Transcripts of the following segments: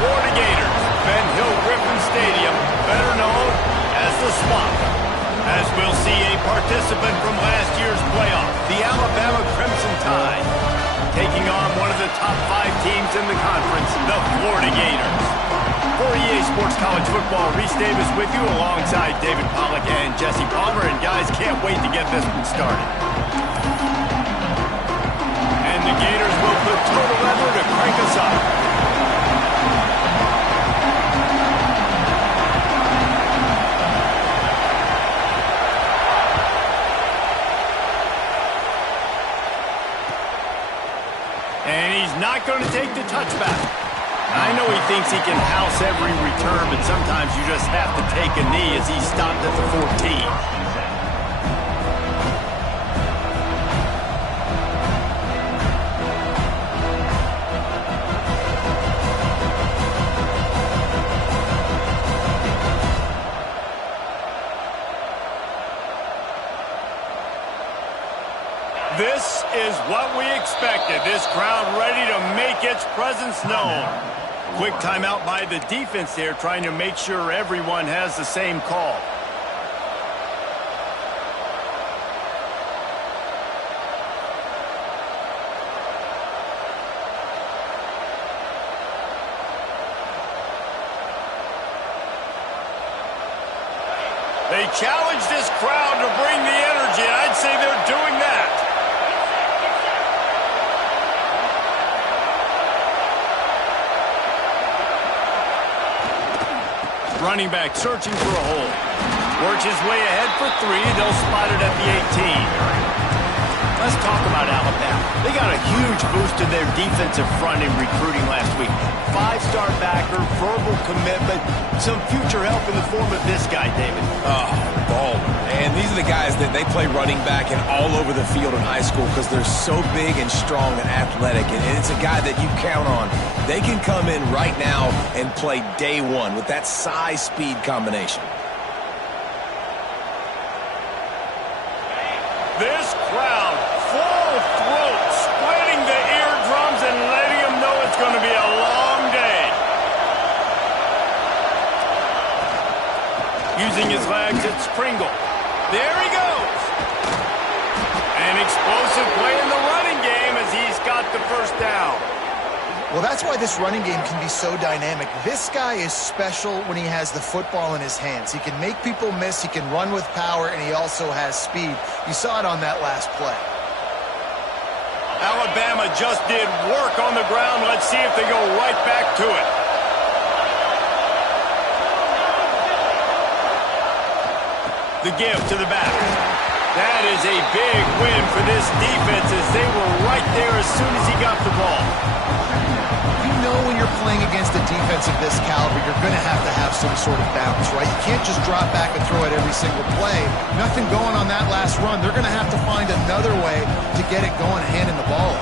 Florida Gators, Ben Hill Griffin Stadium, better known as the Swamp. As we'll see a participant from last year's playoff, the Alabama Crimson Tide, taking on one of the top 5 teams in the conference, the Florida Gators. For EA Sports College Football, Reese Davis with you alongside David Pollack and Jesse Palmer. And guys, can't wait to get this one started. And the Gators will put total lever to crank us up. And he's not going to take the touchback. I know he thinks he can house every return, but sometimes you just have to take a knee as he stopped at the 14. This is what we expected. This crowd ready to make its presence known. Quick timeout by the defense there, trying to make sure everyone has the same call. They challenge this crowd to bring the energy, and I'd say they're doing that. Running back searching for a hole. Works his way ahead for 3. They'll spot it at the 18. Let's talk about Alabama. They got a huge boost to their defensive front in recruiting last week. 5-star backer, verbal commitment, some future help in the form of this guy, David. Oh, baller. And these are the guys that they play running back and all over the field in high school because they're so big and strong and athletic. And it's a guy that you count on. They can come in right now and play day one with that size-speed combination. This crowd, full throat, splitting the eardrums and letting them know it's going to be a long day. Using his legs, it's Pringle. There he goes. An explosive play in the running game as he's got the first down. Well, that's why this running game can be so dynamic. This guy is special when he has the football in his hands. He can make people miss, he can run with power, and he also has speed. You saw it on that last play. Alabama just did work on the ground. Let's see if they go right back to it. The give to the back. That is a big win for this defense as they were right there as soon as he got the ball. You know when you're playing against a defense of this caliber, you're going to have some sort of balance, right? You can't just drop back and throw it every single play. Nothing going on that last run. They're going to have to find another way to get it going, handing the ball.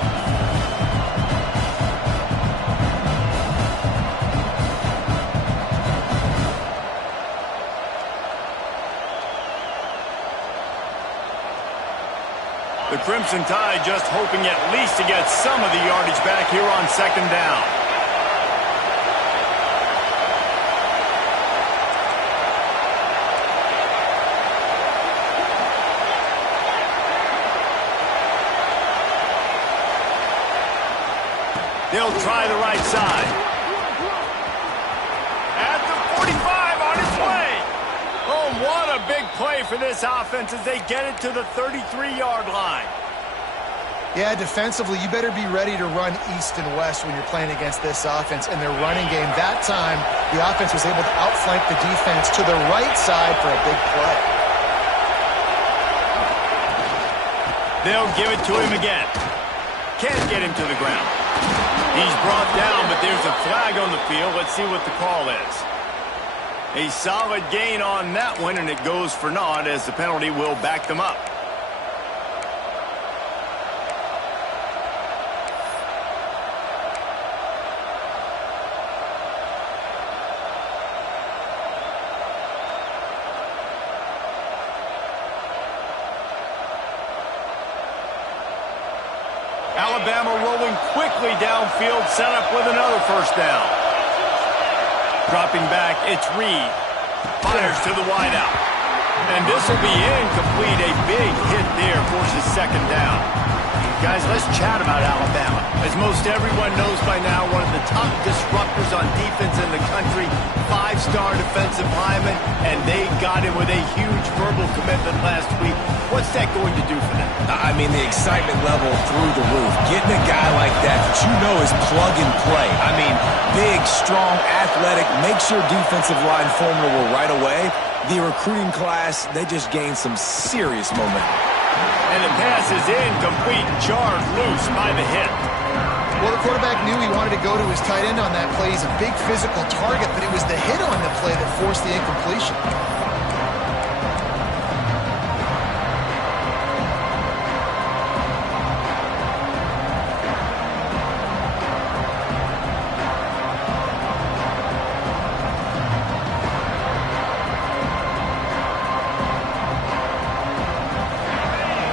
The Crimson Tide just hoping at least to get some of the yardage back here on 2nd down. They'll try the right side. At the 45 on its way. Oh, what a big play for this offense as they get it to the 33-yard line. Yeah, defensively, you better be ready to run east and west when you're playing against this offense. In their running game, that time, the offense was able to outflank the defense to the right side for a big play. They'll give it to him again. Can't get him to the ground. He's brought down, but there's a flag on the field. Let's see what the call is. A solid gain on that one, and it goes for naught as the penalty will back them up. Alabama rolling quickly downfield, set up with another first down. Dropping back, it's Reed. Fires to the wideout. And this will be incomplete. A big hit there forces second down. Guys, let's chat about Alabama. As most everyone knows by now, one of the top disruptors on defense in the country, 5-star defensive lineman, and they got him with a huge verbal commitment last week. What's that going to do for them? I mean, the excitement level through the roof. Getting a guy like that you know is plug and play. I mean, big, strong, athletic, makes your defensive line formidable right away. The recruiting class, they just gained some serious momentum. And the pass is incomplete, jarred loose by the hit. Well, the quarterback knew he wanted to go to his tight end on that play. He's a big physical target, but it was the hit on the play that forced the incompletion.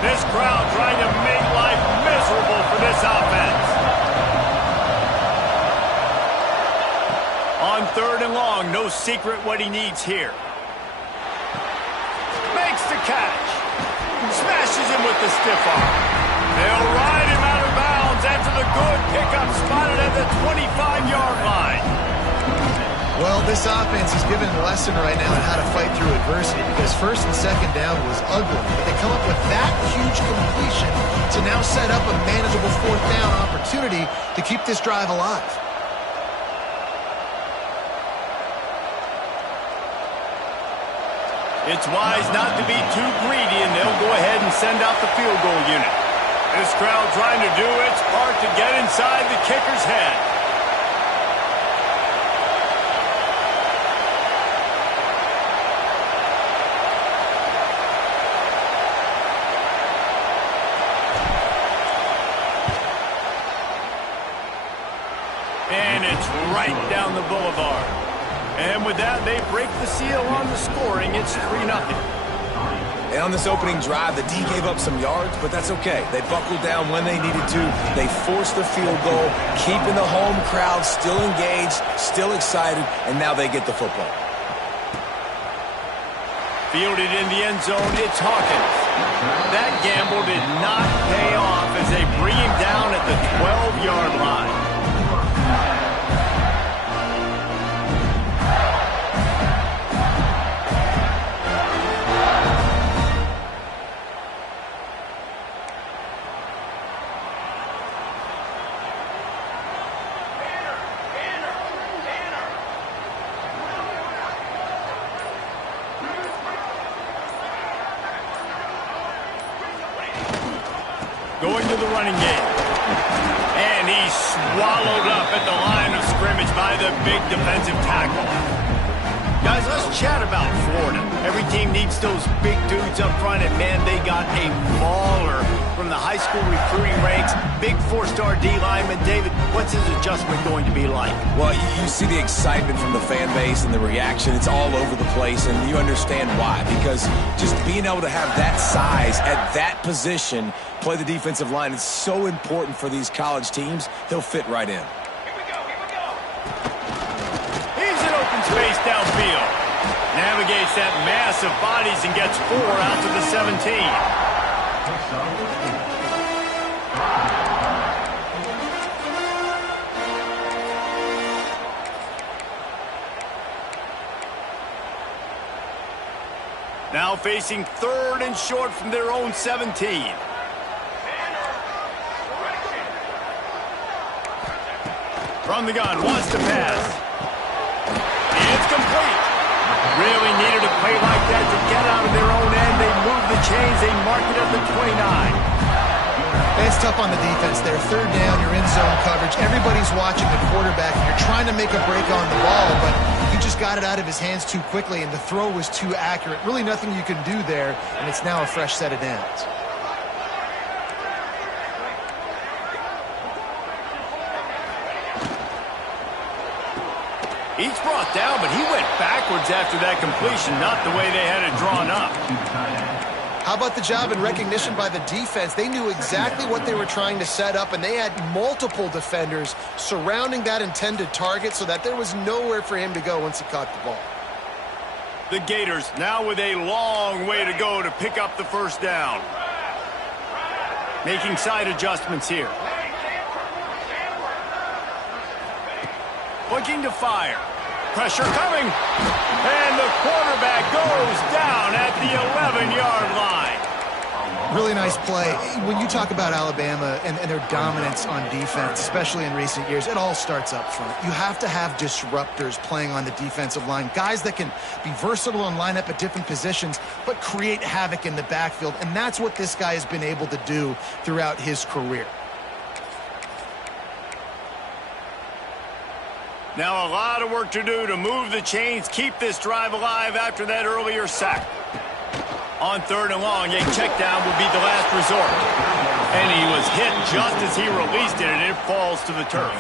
This crowd trying to make life miserable for this offense. On 3rd and long, no secret what he needs here. Makes the catch. Smashes him with the stiff arm. They'll ride him out of bounds after the good pickup spotted at the 25-yard line. Well, this offense is giving a lesson right now on how to fight through adversity because 1st and 2nd down was ugly. But they come up with that huge completion to now set up a manageable 4th down opportunity to keep this drive alive. It's wise not to be too greedy, and they'll go ahead and send out the field goal unit. This crowd trying to do its part to get inside the kicker's head. And it's right down the boulevard. And with that, they break the seal on the scoring. It's 3-0. And on this opening drive, the D gave up some yards, but that's okay. They buckled down when they needed to. They forced the field goal, keeping the home crowd still engaged, still excited, and now they get the football. Fielded in the end zone, it's Hawkins. That gamble did not pay off as they bring him down at the 12-yard line. Going to the running game. And he's swallowed up at the line of scrimmage by the big defensive tackle. Guys, let's chat about Florida. Every team needs those big dudes up front, and man, they got a mauler from the high school recruiting ranks. Big 4-star D lineman. David, what's his adjustment going to be like? Well, you see the excitement from the fan base and the reaction. It's all over the place, and you understand why. Because just being able to have that size at that position, play the defensive line, is so important for these college teams. He'll fit right in. He's in open space downfield. Navigates that mass of bodies and gets 4 out to the 17. Now facing 3rd and short from their own 17. From the gun, wants to pass. It's complete. Really needed a play like that to get out of their own end. They move the chains. They mark it at the 29. It's tough on the defense there. 3rd down, you're in zone coverage. Everybody's watching the quarterback, and you're trying to make a break on the ball, but he just got it out of his hands too quickly, and the throw was too accurate. Really nothing you can do there, and it's now a fresh set of downs. He's brought down, but he went backwards after that completion, not the way they had it drawn up. How about the job and recognition by the defense? They knew exactly what they were trying to set up, and they had multiple defenders surrounding that intended target so that there was nowhere for him to go once he caught the ball. The Gators now with a long way to go to pick up the first down. Making side adjustments here. Looking to fire. Pressure coming. And the quarterback goes down at the 11-yard line. Really nice play. When you talk about Alabama and their dominance on defense, especially in recent years, it all starts up front. You have to have disruptors playing on the defensive line, guys that can be versatile and line up at different positions, but create havoc in the backfield. And that's what this guy has been able to do throughout his career. Now a lot of work to do to move the chains, keep this drive alive after that earlier sack. On 3rd and long, a check down will be the last resort. And he was hit just as he released it, and it falls to the turf.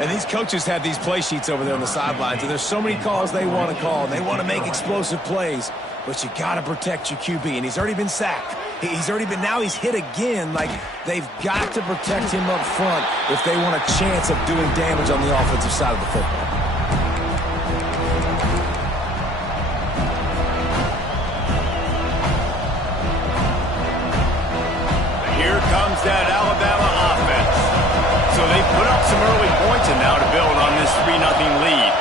And these coaches have these play sheets over there on the sidelines, and there's so many calls they want to call. They want to make explosive plays, but you got to protect your QB, and he's already been sacked. Now he's hit again. Like, they've got to protect him up front if they want a chance of doing damage on the offensive side of the football. Here comes that Alabama offense. So they put up some early points and now to build on this 3-0 lead.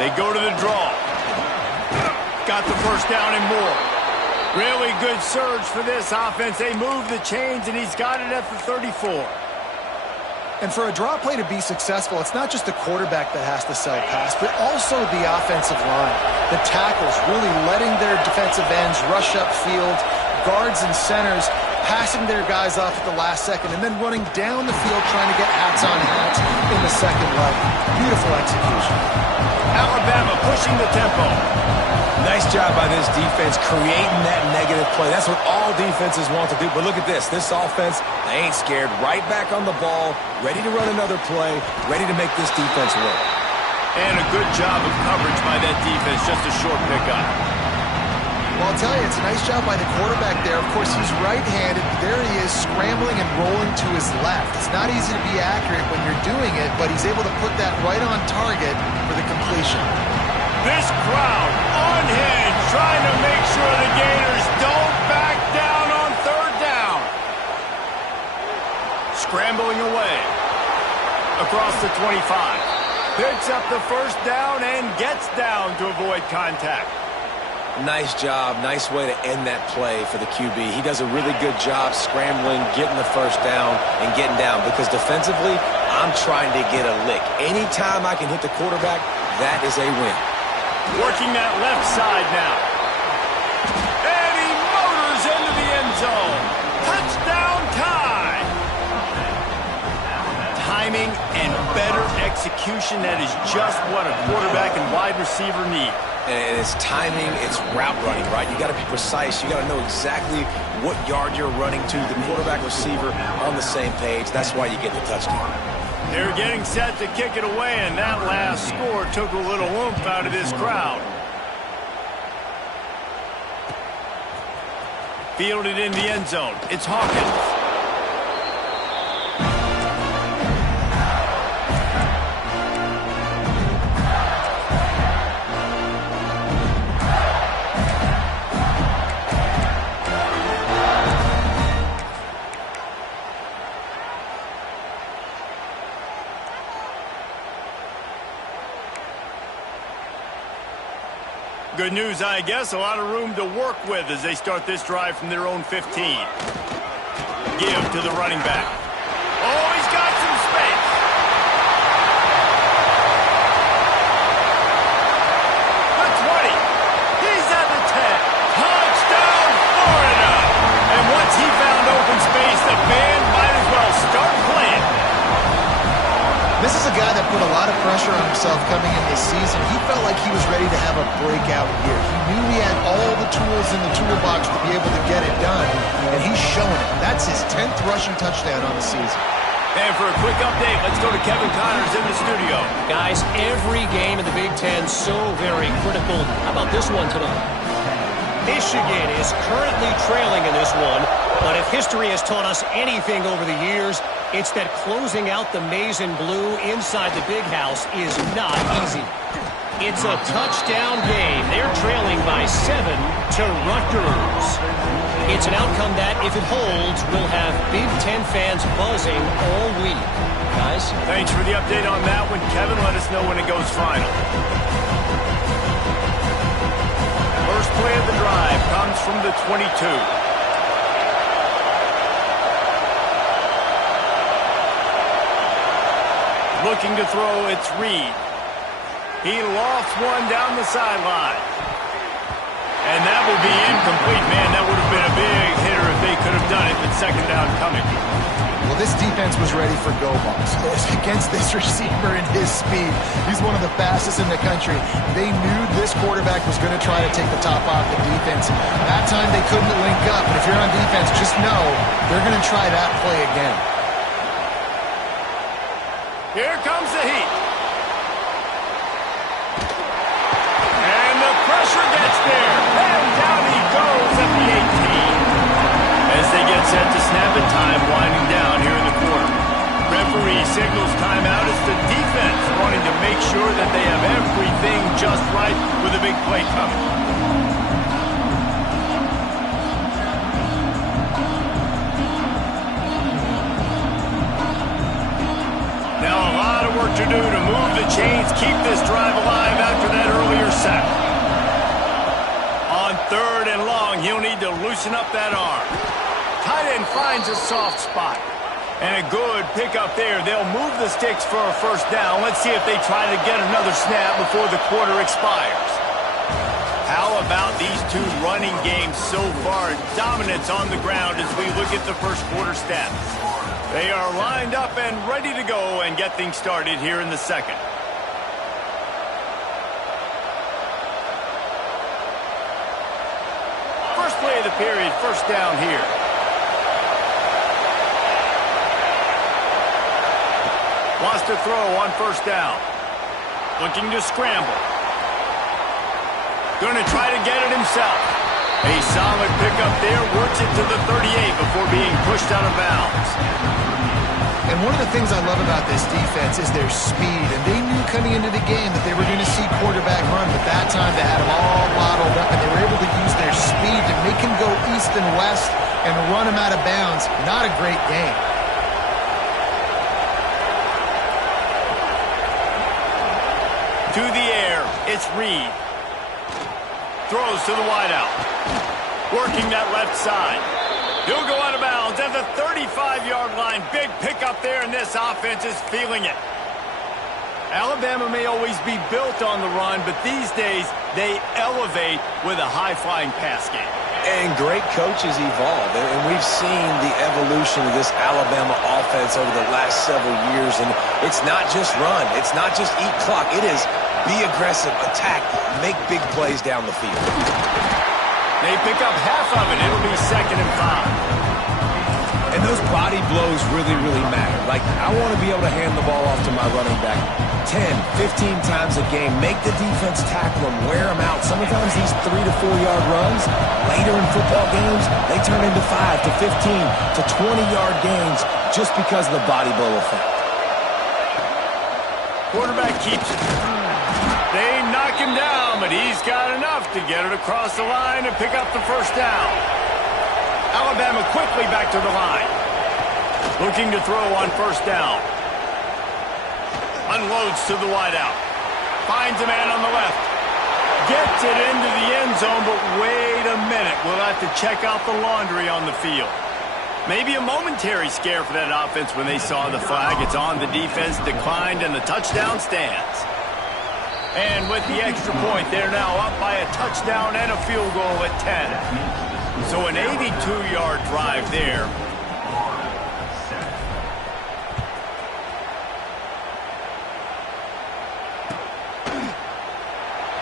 They go to the draw. Got the first down and more. Really good surge for this offense. They move the chains, and he's got it at the 34. And for a draw play to be successful, it's not just the quarterback that has to sell pass, but also the offensive line. The tackles really letting their defensive ends rush upfield, guards and centers passing their guys off at the last second, and then running down the field trying to get hats on hats in the second leg. Beautiful execution. Alabama pushing the tempo. Nice job by this defense creating that negative play. That's what all defenses want to do. But look at this. This offense, they ain't scared. Right back on the ball, ready to run another play, ready to make this defense work. And a good job of coverage by that defense. Just a short pickup. Well, I'll tell you, it's a nice job by the quarterback there. Of course, he's right-handed. There he is, scrambling and rolling to his left. It's not easy to be accurate when you're doing it, but he's able to put that right on target for the completion. This crowd unhinged, trying to make sure the Gators don't back down on 3rd down. Scrambling away. Across the 25. Picks up the first down and gets down to avoid contact. Nice job. Nice way to end that play for the QB. He does a really good job scrambling, getting the first down, and getting down. Because defensively, I'm trying to get a lick. Anytime I can hit the quarterback, that is a win. Working that left side now. And he motors into the end zone. Touchdown time. Timing and better execution, that is just what a quarterback and wide receiver need. And it's timing, it's route running, right? You got to be precise. You got to know exactly what yard you're running to. The quarterback receiver on the same page. That's why you get the touchdown. They're getting set to kick it away, and that last score took a little oomph out of this crowd. Fielded in the end zone. It's Hawkins. Good news, I guess. A lot of room to work with as they start this drive from their own 15. Give to the running back. Oh, he's got some space. The 20. He's at the 10. Touchdown, Florida. And once he found open space, the band might as well start playing. This is a guy that put a lot of pressure on himself coming in this season. He felt like he was ready to have a breakout year. He knew he had all the tools in the toolbox to be able to get it done, and he's showing it. That's his 10th rushing touchdown on the season. And for a quick update, let's go to Kevin Connors in the studio. Guys, every game in the Big Ten so very critical. How about this one tonight? Michigan is currently trailing in this one, but if history has taught us anything over the years, it's that closing out the maize and blue inside the big house is not easy. It's a touchdown game. They're trailing by 7 to Rutgers. It's an outcome that, if it holds, will have Big Ten fans buzzing all week. Guys? Thanks for the update on that one, Kevin. Let us know when it goes final. First play of the drive comes from the 22. Looking to throw, it's Reed. He lofts one down the sideline. And that will be incomplete. Man, that would have been a big hitter if they could have done it, but second down coming. Well, this defense was ready for go balls against this receiver and his speed. He's one of the fastest in the country. They knew this quarterback was going to try to take the top off the defense. That time they couldn't link up, but if you're on defense, just know they're going to try that play again. Here comes the heat. And the pressure gets there. And down he goes at the 18. As they get set to snap it, time winding down here in the quarter. Referee signals timeout as the defense wanting to make sure that they have everything just right with a big play coming. Now a lot of work to do to move the chains, keep this drive alive after that earlier sack. On third and long, he'll need to loosen up that arm. Tight end finds a soft spot. And a good pickup there. They'll move the sticks for a first down. Let's see if they try to get another snap before the quarter expires. How about these two running games so far? Dominance on the ground as we look at the first quarter stats. They are lined up and ready to go and get things started here in the second. First play of the period, first down here. Wants to throw on first down. Looking to scramble. Going to try to get it himself. A solid pickup there. Works it to the 38 before being pushed out of bounds. And one of the things I love about this defense is their speed. And they knew coming into the game that they were going to see quarterback run. But that time they had them all bottled up. And they were able to use their speed to make him go east and west and run him out of bounds. Not a great game. To the air, it's Reed. Throws to the wideout. Working that left side. He'll go out of bounds at the 35-yard line. Big pickup there, and this offense is feeling it. Alabama may always be built on the run, but these days they elevate with a high-flying pass game. And great coaches evolve, and we've seen the evolution of this Alabama offense over the last several years, and it's not just run, it's not just eat clock, it is be aggressive, attack, make big plays down the field. They pick up half of it, it'll be 2nd and 5. And those body blows really, really matter. Like, I want to be able to hand the ball off to my running back 10, 15 times a game. Make the defense tackle them, wear them out. Sometimes these 3 to 4 yard runs, later in football games, they turn into 5 to 15 to 20-yard gains just because of the body blow effect. Quarterback keeps it. They knock him down, but he's got enough to get it across the line and pick up the first down. Alabama quickly back to the line. Looking to throw on first down. Unloads to the wideout. Finds a man on the left. Gets it into the end zone, but wait a minute. We'll have to check out the laundry on the field. Maybe a momentary scare for that offense when they saw the flag. It's on the defense, declined, and the touchdown stands. And with the extra point, they're now up by a touchdown and a field goal at 10. So an 82-yard drive there.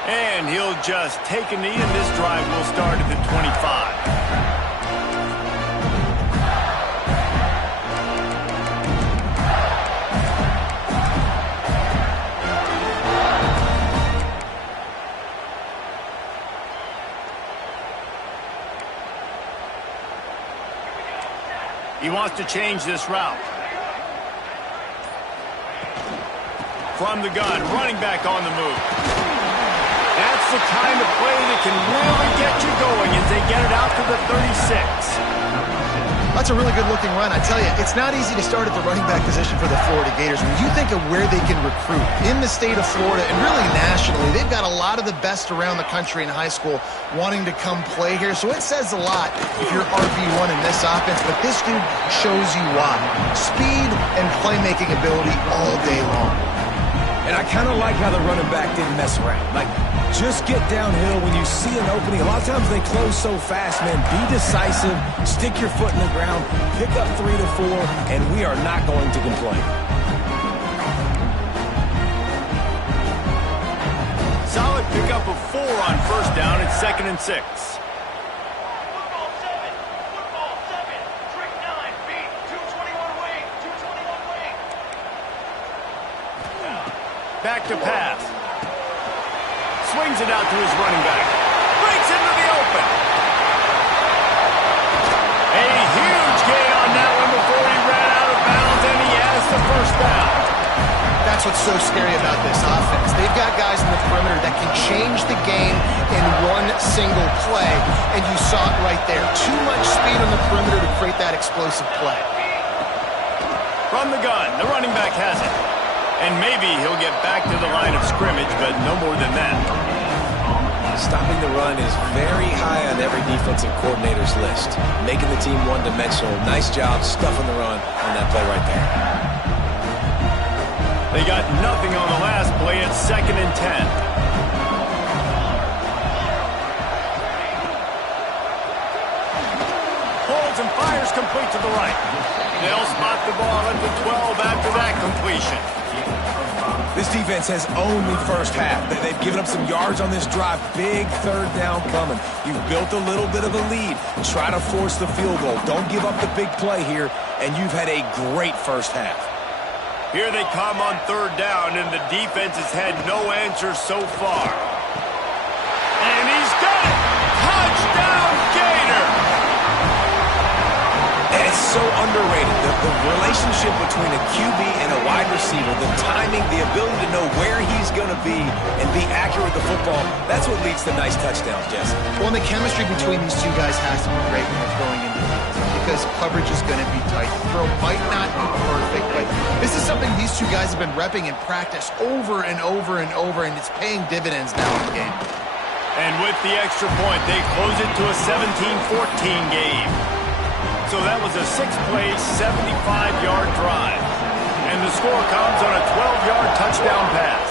And he'll just take a knee, and this drive will start at the 25. wants to change this route. From the gun, running back on the move. That's the kind of play that can really get you going as they get it out to the 36. That's a really good-looking run. I tell you, it's not easy to start at the running back position for the Florida Gators. When you think of where they can recruit in the state of Florida and really nationally, they've got a lot of the best around the country in high school wanting to come play here. So it says a lot if you're RB1 in this offense, but this dude shows you why. Speed and playmaking ability all day long. And I kind of like how the running back didn't mess around. Like, just get downhill when you see an opening. A lot of times they close so fast, man. Be decisive, stick your foot in the ground, pick up 3 to 4, and we are not going to complain. Solid pickup of 4 on first down. It's 2nd and 6. Back to pass. Swings it out to his running back. Breaks into the open. A huge gain on that one before he ran out of bounds, and he has the first down. That's what's so scary about this offense. They've got guys in the perimeter that can change the game in one single play, and you saw it right there. Too much speed on the perimeter to create that explosive play. From the gun, the running back has it. And maybe he'll get back to the line of scrimmage, but no more than that. Stopping the run is very high on every defensive coordinator's list. Making the team one-dimensional. Nice job stuffing the run on that play right there. They got nothing on the last play. It's 2nd and 10. Holds and fires complete to the right. They'll spot the ball at the 12 after that completion. This defense has owned the first half. They've given up some yards on this drive. Big 3rd down coming. You've built a little bit of a lead. Try to force the field goal. Don't give up the big play here, and you've had a great first half. Here they come on 3rd down, and the defense has had no answers so far. And he's done it! Touchdown, Gator! And it's so underrated. The relationship between a QB and a wide receiver, the timing, the ability to know where he's going to be and be accurate with the football, that's what leads to nice touchdowns, Jesse. Well, and the chemistry between these two guys has to be great when they're throwing into the because coverage is going to be tight. The throw might not be perfect, but this is something these two guys have been repping in practice over and over and over, and it's paying dividends now in the game. And with the extra point, they close it to a 17-14 game. So that was a 6-play, 75-yard drive. And the score comes on a 12-yard touchdown pass.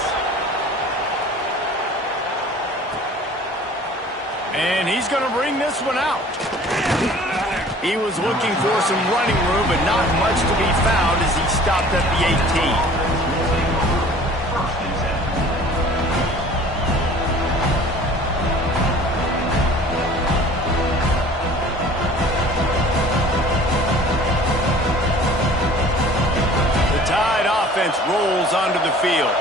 And he's going to bring this one out. He was looking for some running room, but not much to be found as he stopped at the 18. Offense rolls onto the field.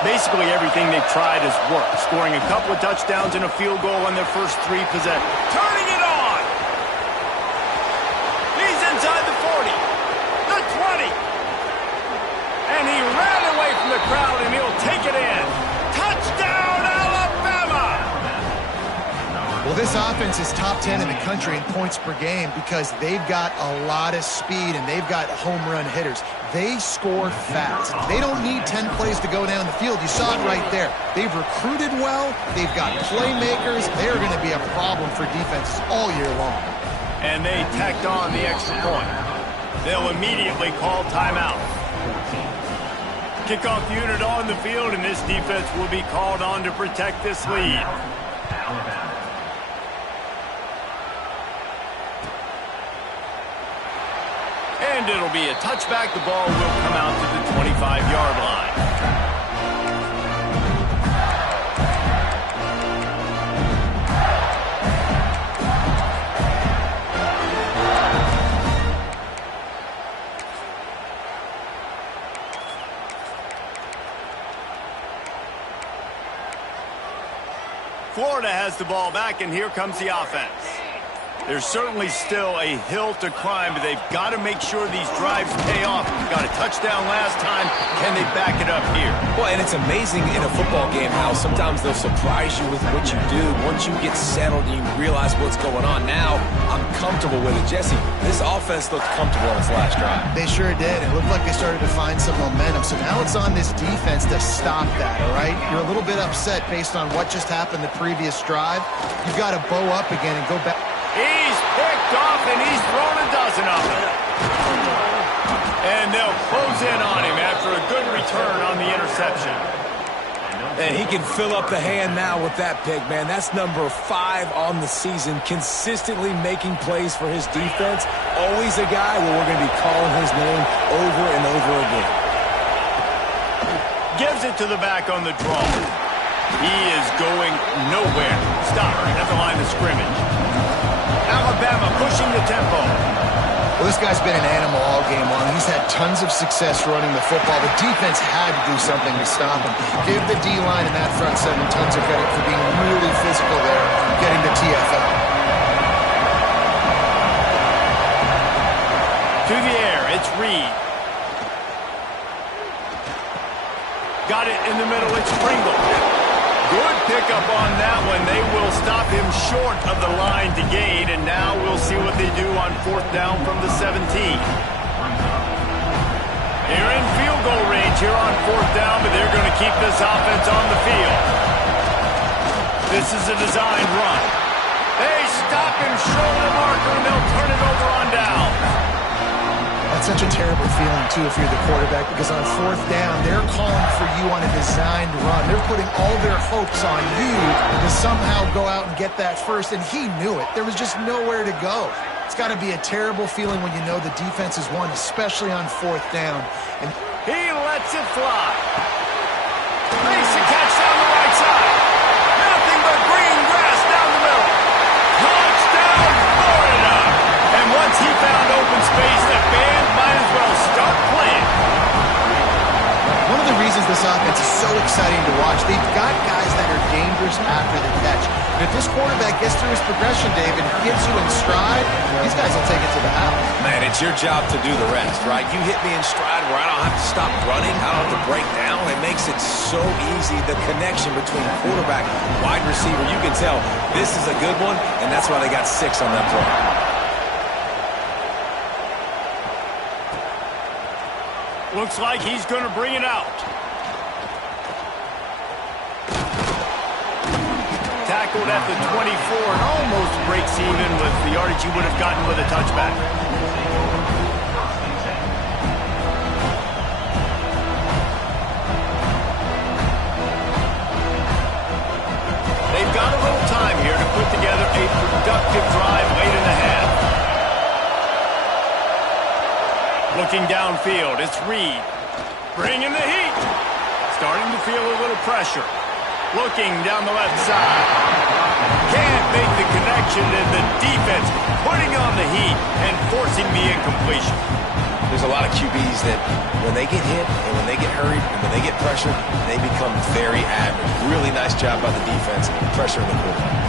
Basically everything they've tried has worked, scoring a couple of touchdowns and a field goal on their first 3 possessions. Turning it on! He's inside the 40, the 20, and he ran away from the crowd and he'll take it in. Touchdown, Alabama! Well, this offense is top 10 in the country in points per game because they've got a lot of speed and they've got home run hitters. They score fast. They don't need 10 plays to go down the field. You saw it right there. They've recruited well. They've got playmakers. They're going to be a problem for defenses all year long. And they tacked on the extra point. They'll immediately call timeout. Kickoff unit on the field, and this defense will be called on to protect this lead. And it'll be a touchback. The ball will come out to the 25-yard line. Florida has the ball back, and here comes the offense. There's certainly still a hill to climb, but they've got to make sure these drives pay off. Got a touchdown last time. Can they back it up here? Well, and it's amazing in a football game how sometimes they'll surprise you with what you do. Once you get settled and you realize what's going on, now I'm comfortable with it. Jesse, this offense looked comfortable on its last drive. They sure did. It looked like they started to find some momentum. So now it's on this defense to stop that, all right? You're a little bit upset based on what just happened the previous drive. You've got to bow up again and go back. He's picked off, and he's thrown a dozen of them. And they'll close in on him after a good return on the interception. And he can fill up the hand now with that pick, man. That's number 5 on the season, consistently making plays for his defense. Always a guy where we're going to be calling his name over and over again. Gives it to the back on the draw. He is going nowhere. Stop at the line of scrimmage. Alabama pushing the tempo. Well, this guy's been an animal all game long. He's had tons of success running the football. The defense had to do something to stop him. Give the D-line and that front seven tons of credit for being really physical there, getting the TFL. To the air, it's Reed. Got it in the middle, it's Pringle. Good pickup on that one. They will stop him short of the line to gain, and now we'll see what they do on 4th down from the 17. They're in field goal range here on 4th down, but they're going to keep this offense on the field. This is a designed run. They stop him short of the marker, and they'll turn it over on down. That's such a terrible feeling, too, if you're the quarterback, because on 4th down, they're calling for you on a designed run. They're putting all their hopes on you to somehow go out and get that first, and he knew it. There was just nowhere to go. It's got to be a terrible feeling when you know the defense has won, especially on 4th down. And he lets it fly. Makes a catch down the right side. Nothing but green grass down the middle. Touchdown, Florida. And once he found open space, the band might as well start playing. One of the reasons this offense is so exciting to watch, they've got guys that are dangerous after the catch. And if this quarterback gets through his progression, David, gets you in stride, these guys will take it to the house. Man, it's your job to do the rest, right? You hit me in stride where I don't have to stop running, I don't have to break down. It makes it so easy, the connection between quarterback and wide receiver. You can tell this is a good one, and that's why they got 6 on that play. Looks like he's going to bring it out. Tackled at the 24 and almost breaks even with the yardage he would have gotten with a touchback. They've got a little time here to put together a productive drive late in the half. Looking downfield, it's Reed. Bringing the heat. Starting to feel a little pressure. Looking down the left side. Can't make the connection, and the defense putting on the heat and forcing the incompletion. There's a lot of QBs that when they get hit and when they get hurried and when they get pressured, they become very average. Really nice job by the defense, pressuring the quarterback.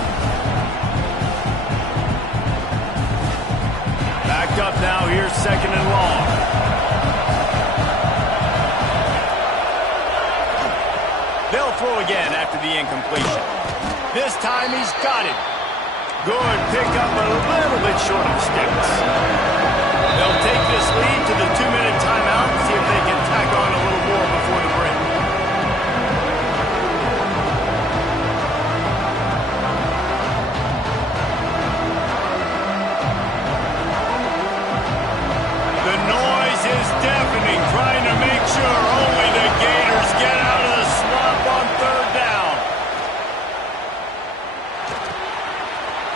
Backed up now, here's 2nd and long. They'll throw again after the incompletion. This time he's got it. Good pickup, but a little bit short of sticks. They'll take this lead to the 2-minute timeout and see if they can tack on a little more before the break. The noise is deafening, trying to make sure only the Gators get out of the swamp on 3rd down.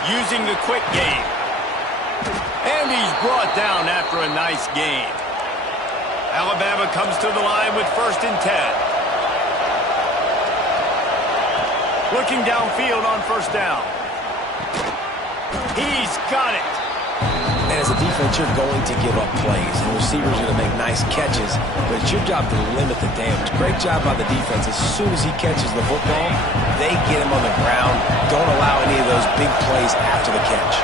Using the quick game. And he's brought down after a nice gain. Alabama comes to the line with 1st and 10. Looking downfield on 1st down. He's got it. And as a defense, you're going to give up plays, and receivers are going to make nice catches, but it's your job to limit the damage. Great job by the defense. As soon as he catches the football, they get him on the ground. Don't allow any of those big plays after the catch.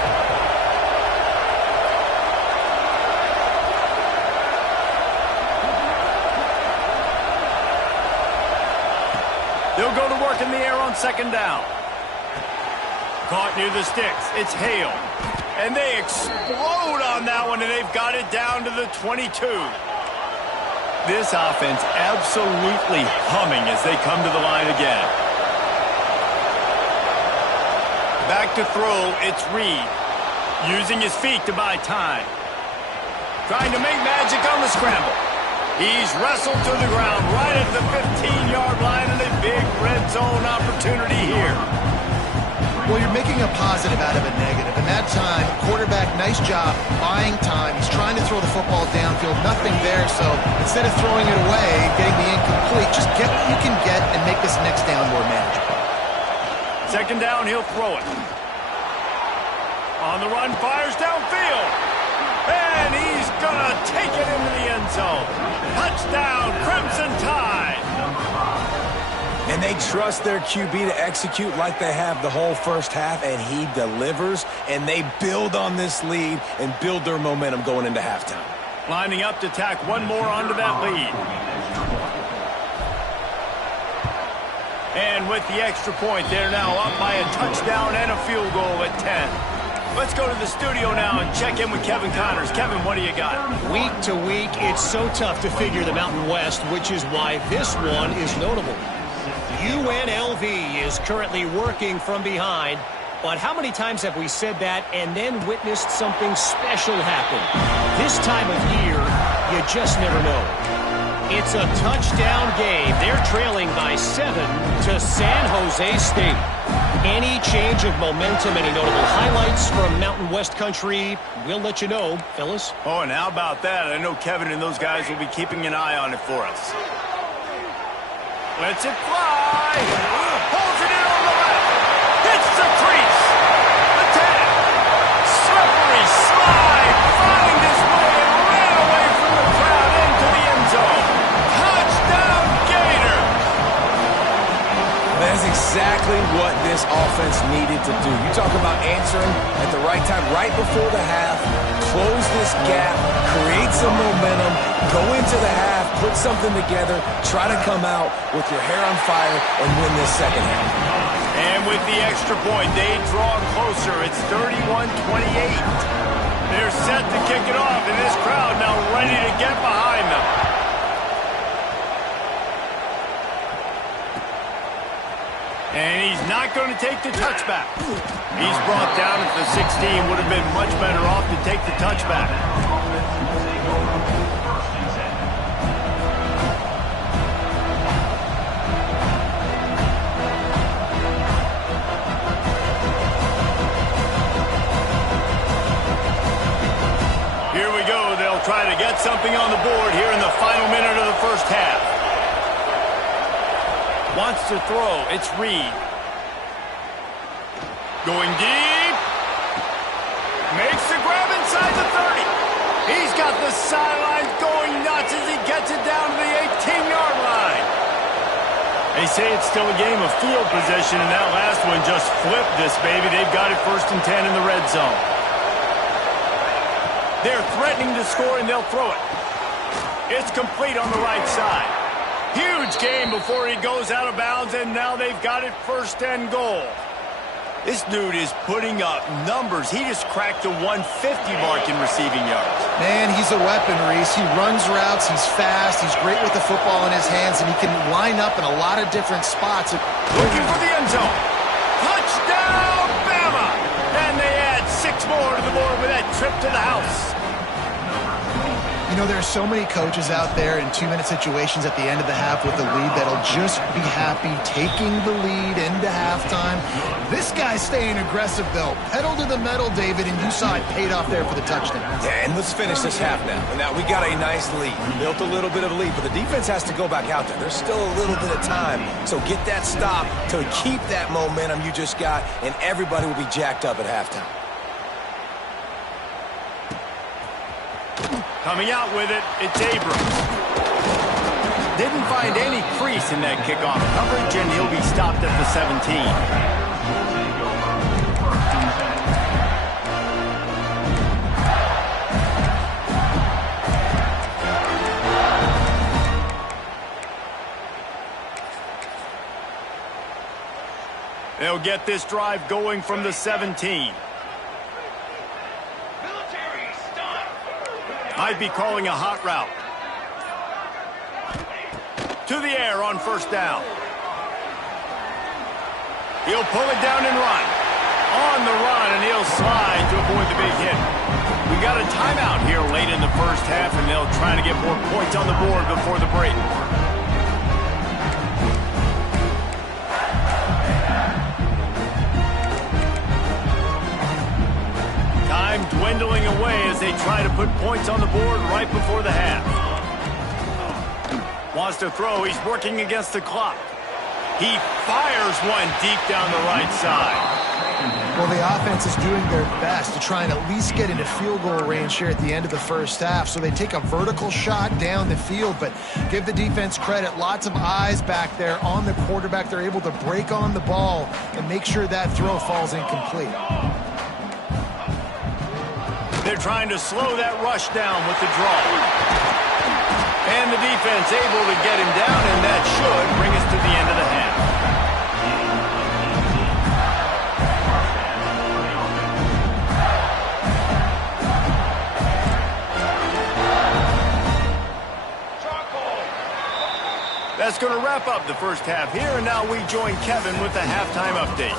They'll go to work in the air on second down. Caught near the sticks. It's Hale. And they explode on that one, and they've got it down to the 22. This offense absolutely humming as they come to the line again. Back to throw, it's Reed. Using his feet to buy time. Trying to make magic on the scramble. He's wrestled to the ground right at the 15-yard line, and a big red zone opportunity here. Well, you're making a positive out of a negative. And that time, quarterback, nice job buying time. He's trying to throw the football downfield. Nothing there, so instead of throwing it away, getting the incomplete, just get what you can get and make this next down more manageable. Second down, he'll throw it. On the run, fires downfield. And he's going to take it into the end zone. Touchdown, Crimson Tide. And they trust their QB to execute like they have the whole first half, and he delivers, and they build on this lead and build their momentum going into halftime. Lining up to tack one more onto that lead. And with the extra point, they're now up by a touchdown and a field goal at 10. Let's go to the studio now and check in with Kevin Connors. Kevin, what do you got? Week to week, it's so tough to figure the Mountain West, which is why this one is notable. UNLV is currently working from behind, but how many times have we said that and then witnessed something special happen? This time of year, you just never know. It's a touchdown game. They're trailing by 7 to San Jose State. Any change of momentum, any notable highlights from Mountain West country, we'll let you know, fellas. Oh, and how about that? I know Kevin and those guys will be keeping an eye on it for us. Lets it fly. Holds it in on the left. Hits the crease. The 10. Slippery slide. Find his way and ran away from the crowd into the end zone. Touchdown, Gator. That's exactly what this offense needed to do. You talk about answering at the right time, right before the half, close this gap, create some momentum, go into the half, put something together, try to come out with your hair on fire and win this second half. And with the extra point, they draw closer. It's 31-28. They're set to kick it off, and this crowd now ready to get behind them. And he's not going to take the touchback. He's brought down at the 16. Would have been much better off to take the touchback. Here we go. They'll try to get something on the board here in the final minute of the first half. Wants to throw. It's Reed. Going deep. Makes the grab inside the 30. He's got the sidelines going nuts as he gets it down to the 18-yard line. They say it's still a game of field position, and that last one just flipped this baby. They've got it 1st and 10 in the red zone. They're threatening to score, and they'll throw it. It's complete on the right side. Huge game before he goes out of bounds, and now they've got it 1st and goal. This dude is putting up numbers. He just cracked the 150 mark in receiving yards. Man, he's a weapon, Reese. He runs routes, he's fast, he's great with the football in his hands, and he can line up in a lot of different spots. Looking for the end zone. Touchdown, Bama! And they add 6 more to the board with that trip to the house. You know, there are so many coaches out there in 2-minute situations at the end of the half with the lead that'll just be happy taking the lead into halftime. This guy's staying aggressive, though. Pedal to the metal, David, and you saw it paid off there for the touchdown. Yeah, and let's finish this half now. Now, we got a nice lead. We built a little bit of a lead, but the defense has to go back out there. There's still a little bit of time. So get that stop to keep that momentum you just got, and everybody will be jacked up at halftime. Coming out with it, it's Abrams. Didn't find any crease in that kickoff coverage, and he'll be stopped at the 17. They'll get this drive going from the 17. Might be calling a hot route. To the air on first down. He'll pull it down and run. On the run, and he'll slide to avoid the big hit. We got a timeout here late in the first half, and they'll try to get more points on the board before the break. Time dwindling away as they try to put points on the board right before the half. Wants to throw. He's working against the clock. He fires one deep down the right side. Well, the offense is doing their best to try and at least get into field goal range here at the end of the first half. So they take a vertical shot down the field, but give the defense credit. Lots of eyes back there on the quarterback. They're able to break on the ball and make sure that throw falls incomplete. They're trying to slow that rush down with the draw. And the defense able to get him down, and that should bring us to the end of the half. That's going to wrap up the first half here, and now we join Kevin with the halftime update.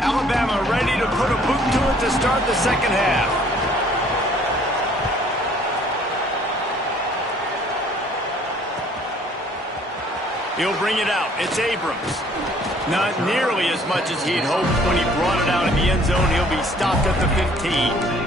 Alabama ready to put a boot to it to start the second half. He'll bring it out. It's Abrams. Not nearly as much as he'd hoped when he brought it out in the end zone. He'll be stopped at the 15.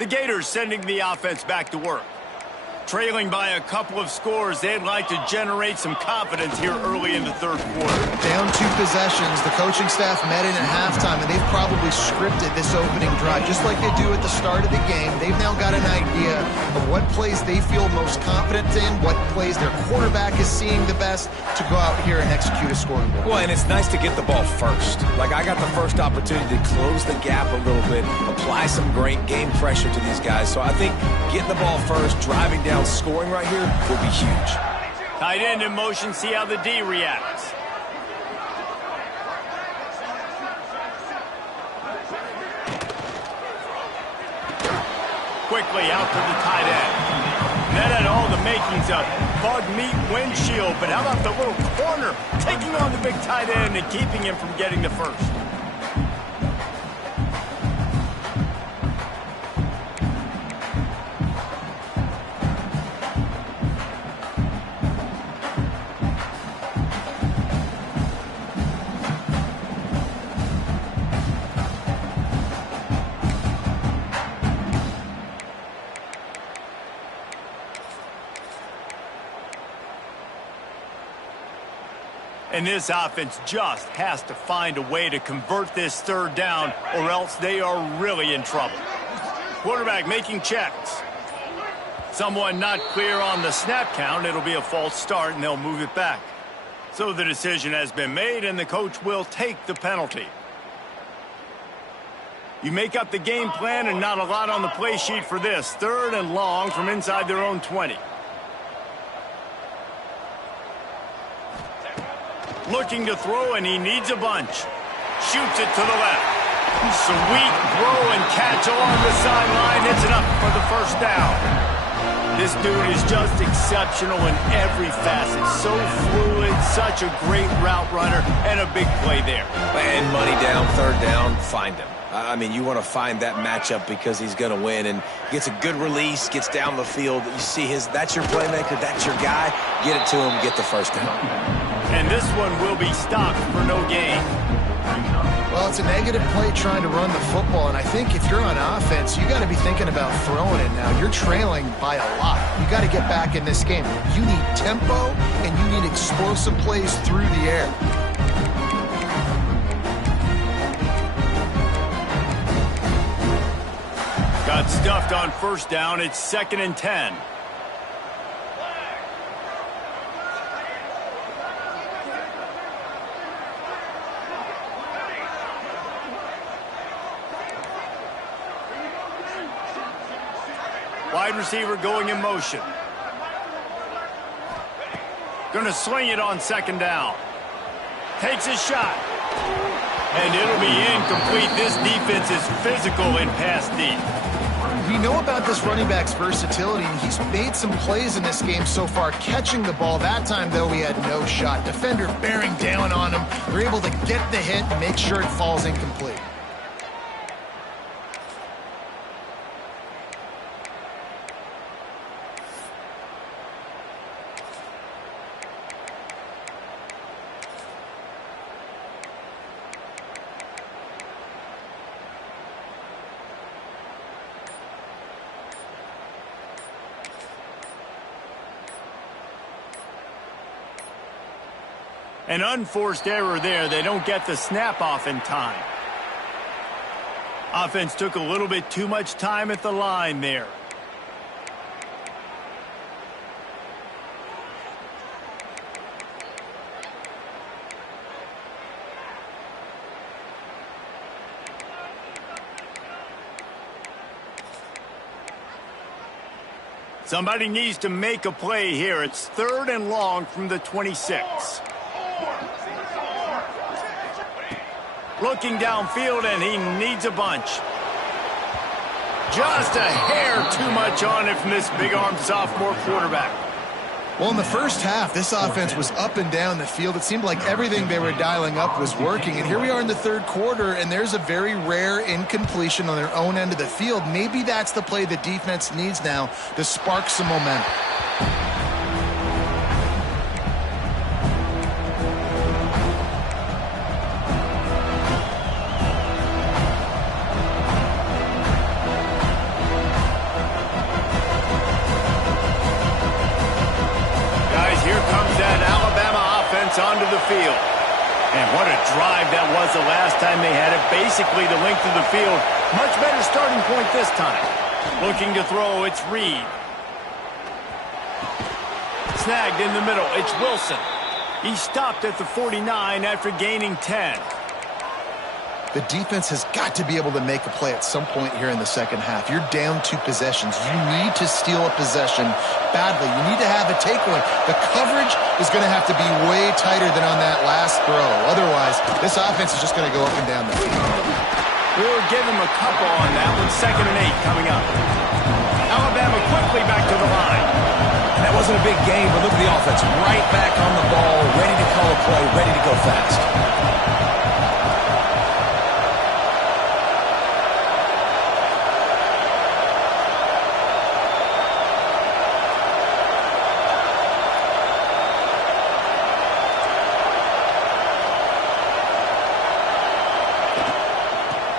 The Gators sending the offense back to work. Trailing by a couple of scores, they'd like to generate some confidence here early in the third quarter. Down 2 possessions, the coaching staff met in at halftime, and they've probably scripted this opening drive just like they do at the start of the game. They've now got an idea of what plays they feel most confident in, what plays their quarterback is seeing the best to go out here and execute a scoring goal. Well, and it's nice to get the ball first. Like, I got the first opportunity to close the gap a little bit, apply some great game pressure to these guys. So I think getting the ball first, driving down, scoring right here will be huge. Tight end in motion, see how the D reacts. Quickly out to the tight end. That had all the makings of bug meat windshield, but how about the little corner taking on the big tight end and keeping him from getting the first? And this offense just has to find a way to convert this third down, or else they are really in trouble. Quarterback making checks. Someone not clear on the snap count. It'll be a false start, and they'll move it back. So the decision has been made, and the coach will take the penalty. You make up the game plan, and not a lot on the play sheet for this. 3rd and long from inside their own 20. Looking to throw, and he needs a bunch. Shoots it to the left. Sweet throw and catch along the sideline. It's enough for the first down. This dude is just exceptional in every facet. So fluid, such a great route runner, and a big play there. And money down, 3rd down, find him. I mean, you want to find that matchup because he's going to win, and gets a good release, gets down the field. You see that's your playmaker, that's your guy. Get it to him, get the first down. And this one will be stopped for no gain. Well, it's a negative play trying to run the football, and I think if you're on offense, you got to be thinking about throwing it now. You're trailing by a lot. You got to get back in this game. You need tempo, and you need explosive plays through the air. Got Got stuffed on first down. It's 2nd and 10. Wide receiver going in motion. Going to sling it on 2nd down. Takes a shot. And it'll be incomplete. This defense is physical in pass deep. We know about this running back's versatility, and he's made some plays in this game so far, catching the ball. That time, though, he had no shot. Defender bearing down on him. They're able to get the hit and make sure it falls incomplete. An unforced error there. They don't get the snap off in time. Offense took a little bit too much time at the line there. Somebody needs to make a play here. It's 3rd and long from the 26. Looking downfield, and he needs a bunch. Just a hair too much on it from this big-armed sophomore quarterback. Well, in the first half, this offense was up and down the field. It seemed like everything they were dialing up was working. And here we are in the 3rd quarter, and there's a very rare incompletion on their own end of the field. Maybe that's the play the defense needs now to spark some momentum. Onto the field. And what a drive that was the last time they had it. Basically the length of the field. Much better starting point this time. Looking to throw, it's Reed. Snagged in the middle, it's Wilson. He stopped at the 49 after gaining 10. The defense has got to be able to make a play at some point here in the second half. You're down 2 possessions. You need to steal a possession badly. You need to have a takeaway. The coverage is going to have to be way tighter than on that last throw. Otherwise, this offense is just going to go up and down the field. We'll give him a couple on that one. 2nd and 8 coming up. Alabama quickly back to the line. That wasn't a big game, but look at the offense. Right back on the ball, ready to call a play, ready to go fast.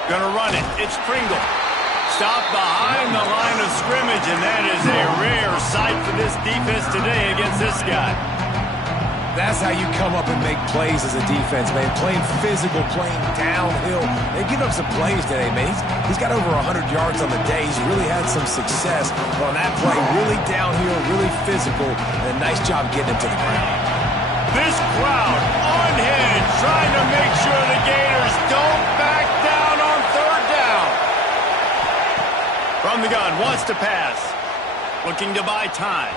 Gonna run it. It's Pringle. Stopped behind the line of scrimmage, and that is a rare sight for this defense today against this guy. That's how you come up and make plays as a defense, man. Playing physical, playing downhill. They've given up some plays today, man. He's got over 100 yards on the day. He's really had some success on that play. Really downhill, really physical, and a nice job getting him to the ground. This crowd unhinged, trying to make sure the Gators don't back down on 3rd down. From the gun, wants to pass. Looking to buy time.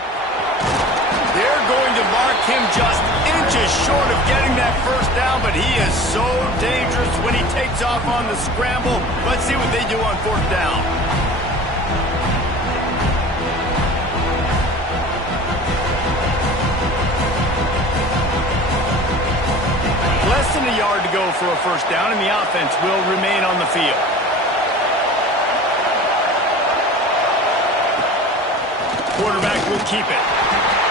They're going to mark him just inches short of getting that 1st down, but he is so dangerous when he takes off on the scramble. Let's see what they do on 4th down. Less than a yard to go for a 1st down, and the offense will remain on the field. Quarterback will keep it.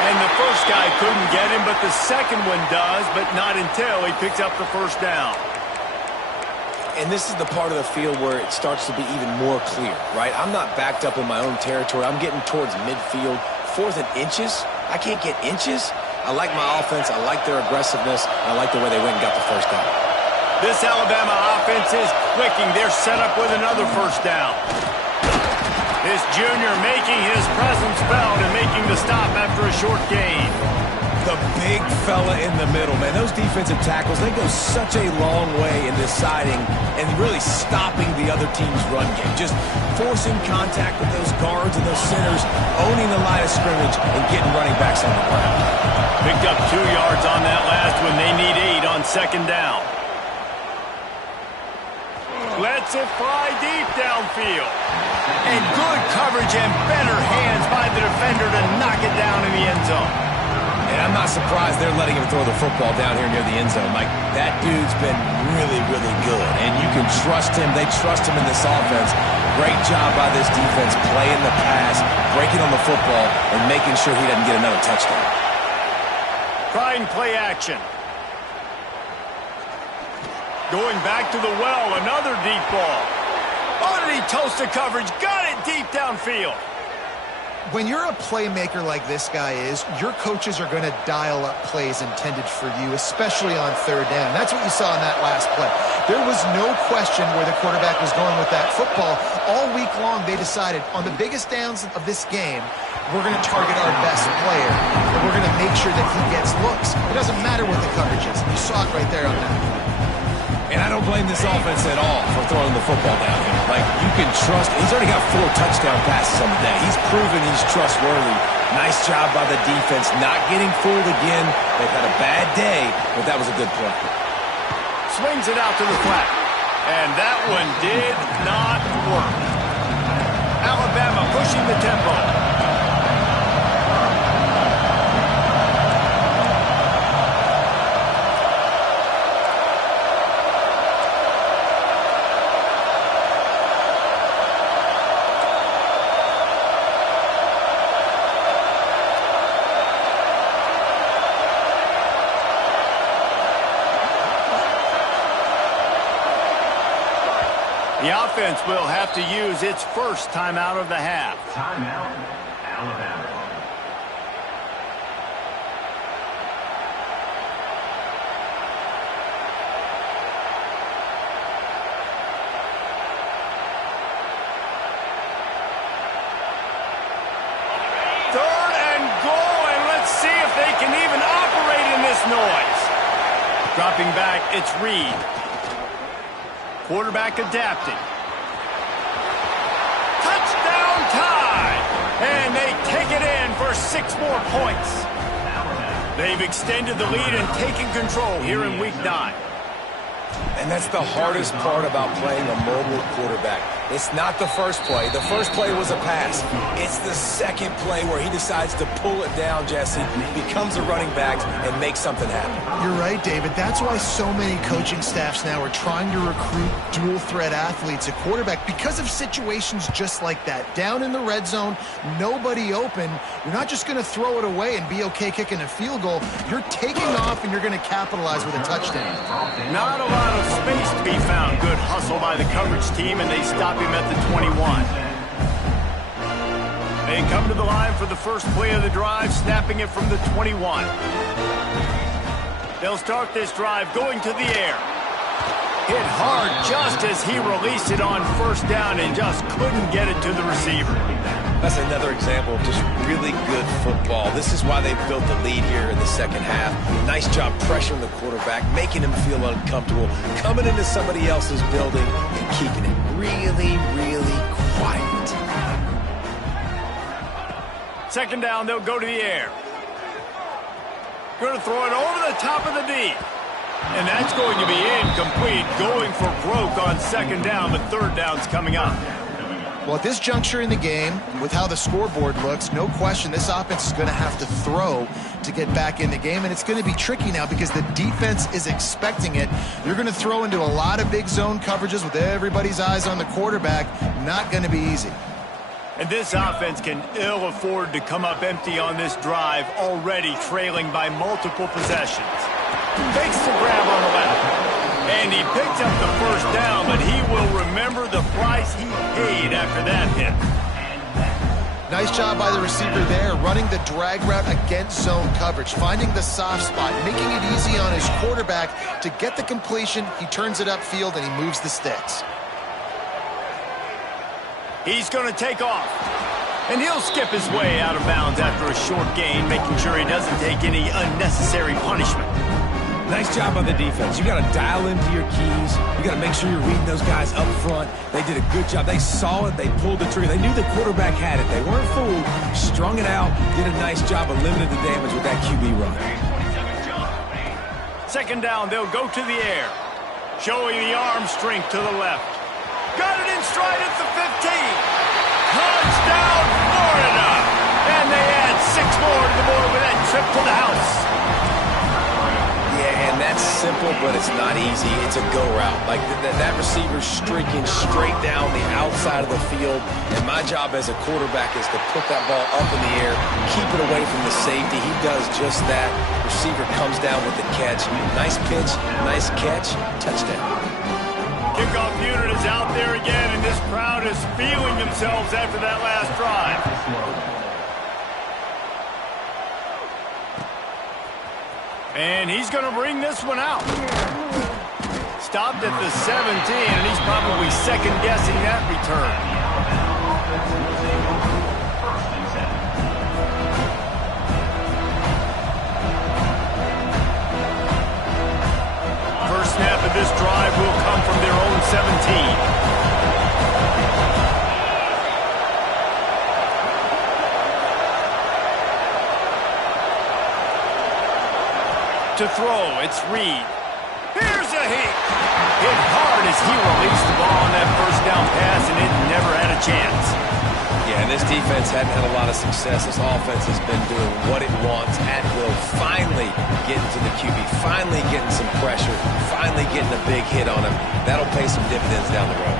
And the first guy couldn't get him, but the second one does, but not until he picks up the 1st down. And this is the part of the field where it starts to be even more clear, right? I'm not backed up in my own territory. I'm getting towards midfield. 4th and inches. I can't get inches. I like my offense. I like their aggressiveness. I like the way they went and got the 1st down. This Alabama offense is clicking. They're set up with another 1st down. This junior making his presence felt and making the stop after a short gain. The big fella in the middle, man. Those defensive tackles, they go such a long way in deciding and really stopping the other team's run game. Just forcing contact with those guards and those centers, owning the line of scrimmage, and getting running backs on the ground. Picked up 2 yards on that last when they need 8 on second down. Lets it fly deep downfield. And good coverage and better hands by the defender to knock it down in the end zone. And I'm not surprised they're letting him throw the football down here near the end zone. Mike, that dude's been really, really good. And you can trust him. They trust him in this offense. Great job by this defense playing the pass, breaking on the football, and making sure he doesn't get another touchdown. Trying play action. Going back to the well, another deep ball. Oh, did he toast the coverage? Got it deep downfield. When you're a playmaker like this guy is, your coaches are going to dial up plays intended for you, especially on third down. That's what you saw in that last play. There was no question where the quarterback was going with that football. All week long, they decided on the biggest downs of this game, we're going to target our best player, and we're going to make sure that he gets looks. It doesn't matter what the coverage is. You saw it right there on that play. And I don't blame this offense at all for throwing the football down here. Like, you can trust. He's already got 4 touchdown passes on the day. He's proven he's trustworthy. Nice job by the defense, not getting fooled again. They've had a bad day, but that was a good play. Swings it out to the flat. And that one did not work. Alabama pushing the tempo. The offense will have to use its first timeout of the half. Timeout, Alabama. Third and goal, and let's see if they can even operate in this noise. Dropping back, it's Reed. Quarterback adapting. Touchdown tie! And they take it in for 6 more points. They've extended the lead and taken control here in Week 9. And that's the hardest part about playing a mobile quarterback. It's not the first play. The first play was a pass. It's the second play where he decides to pull it down, Jesse, becomes a running back, and makes something happen. You're right, David. That's why so many coaching staffs now are trying to recruit dual-threat athletes at quarterback because of situations just like that. Down in the red zone, nobody open. You're not just going to throw it away and be okay kicking a field goal. You're taking off, and you're going to capitalize with a touchdown. Not a lot of space to be found. Good hustle by the coverage team, and they stop him at the 21. They come to the line for the first play of the drive, snapping it from the 21. They'll start this drive going to the air. Hit hard just as he released it on first down and just couldn't get it to the receiver. That's another example of just really good football. This is why they built the lead here in the second half. Nice job pressuring the quarterback, making him feel uncomfortable, coming into somebody else's building and keeping it really, really quiet. Second down, they'll go to the air. Going to throw it over the top of the D. And that's going to be incomplete, going for broke on second down, but third down's coming up. Well, at this juncture in the game, with how the scoreboard looks, no question this offense is going to have to throw to get back in the game, and it's going to be tricky now because the defense is expecting it. You're going to throw into a lot of big zone coverages with everybody's eyes on the quarterback. Not going to be easy. And this offense can ill afford to come up empty on this drive, already trailing by multiple possessions. Fakes the grab on the left. And he picked up the first down, but he will remember the price he paid after that hit. Nice job by the receiver there, running the drag route against zone coverage, finding the soft spot, making it easy on his quarterback to get the completion. He turns it upfield, and he moves the sticks. He's going to take off. And he'll skip his way out of bounds after a short gain, making sure he doesn't take any unnecessary punishment. Nice job on the defense. You got to dial into your keys. You got to make sure you're reading those guys up front. They did a good job. They saw it. They pulled the trigger. They knew the quarterback had it. They weren't fooled. Strung it out. Did a nice job of limiting the damage with that QB run. Second down, they'll go to the air. Showing the arm strength to the left. Got it in stride at the 15. Touchdown, Florida! And they add 6 more to the board with that trip to the house. Yeah, and that's simple, but it's not easy. It's a go route. Like that receiver's streaking straight down the outside of the field, and my job as a quarterback is to put that ball up in the air, keep it away from the safety. He does just that. Receiver comes down with the catch. Nice pitch, nice catch, touchdown. Kickoff unit is out there again, and this crowd is feeling themselves after that last drive. And he's going to bring this one out. Stopped at the 17, and he's probably second-guessing that return. First snap of this drive will come from their own 17. To throw, it's Reed. Here's a hit. Hit hard as he released the ball on that first down pass, and it never had a chance. Yeah, and this defense hadn't had a lot of success. This offense has been doing what it wants at will. Finally getting to the QB, finally getting some pressure, finally getting a big hit on him. That'll pay some dividends down the road.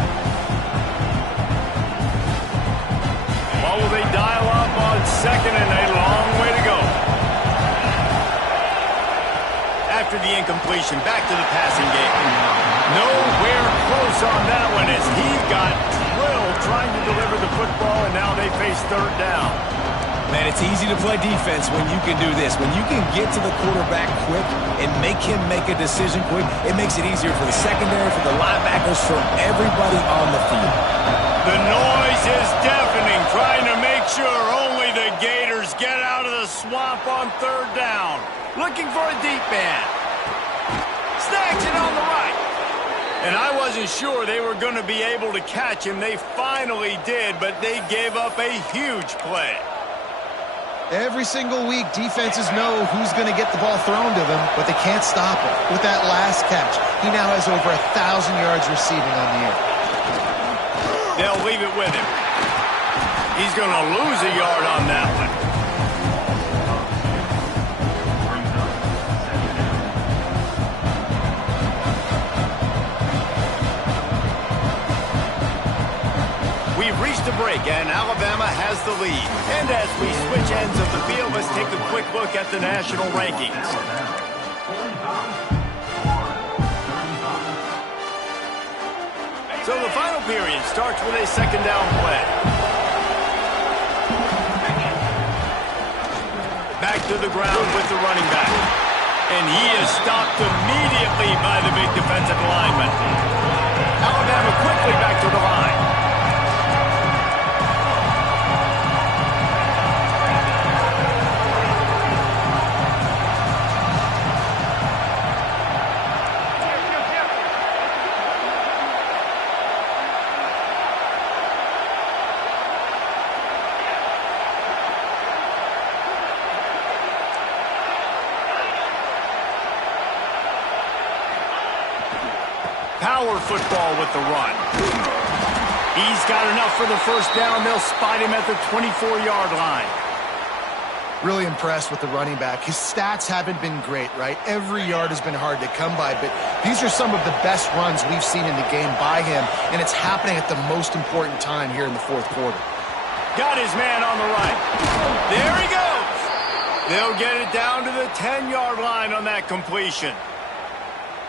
What will they dial up on second and a long way to go? After the incompletion, back to the passing game. Nowhere close on that one as he got drilled trying to deliver the football, and now they face third down. Man, it's easy to play defense when you can do this. When you can get to the quarterback quick and make him make a decision quick, it makes it easier for the secondary, for the linebackers, for everybody on the field. The noise is deafening, trying to make sure only the Gators get out of the swamp on third down. Looking for a deep man. Snacks it on the right. And I wasn't sure they were going to be able to catch him. They finally did, but they gave up a huge play. Every single week, defenses know who's going to get the ball thrown to them, but they can't stop him. With that last catch, he now has over 1,000 yards receiving on the year. They'll leave it with him. He's going to lose a yard on that one. We've reached a break, and Alabama has the lead. And as we switch ends of the field, let's take a quick look at the national rankings. So the final period starts with a second down play. Back to the ground with the running back. And he is stopped immediately by the big defensive lineman. Alabama quickly back to the line. Power football with the run. He's got enough for the first down. They'll spot him at the 24-yard line. Really impressed with the running back. His stats haven't been great, right? Every yard has been hard to come by, but these are some of the best runs we've seen in the game by him, and it's happening at the most important time here in the fourth quarter. Got his man on the right. There he goes. They'll get it down to the 10-yard line on that completion.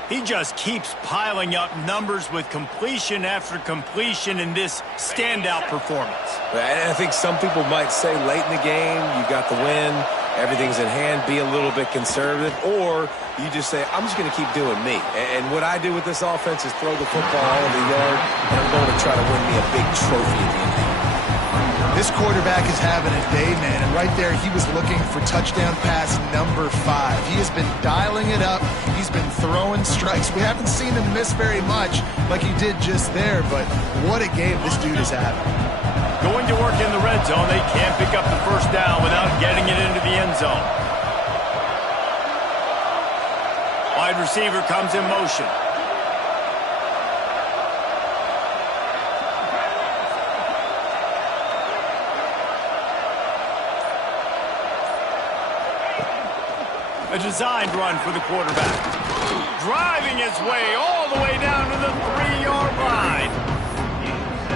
He just keeps piling up numbers with completion after completion in this standout performance. And I think some people might say late in the game, you got the win, everything's in hand, be a little bit conservative, or you just say, I'm just going to keep doing me. And what I do with this offense is throw the football all over the yard, and I'm going to try to win me a big trophy at the end of the year. This quarterback is having a day, man, and right there he was looking for touchdown pass number 5. He has been dialing it up. He's been throwing strikes. We haven't seen him miss very much like he did just there, but what a game this dude is having. Going to work in the red zone, they can't pick up the first down without getting it into the end zone. Wide receiver comes in motion. A designed run for the quarterback. Driving his way all the way down to the 3-yard line.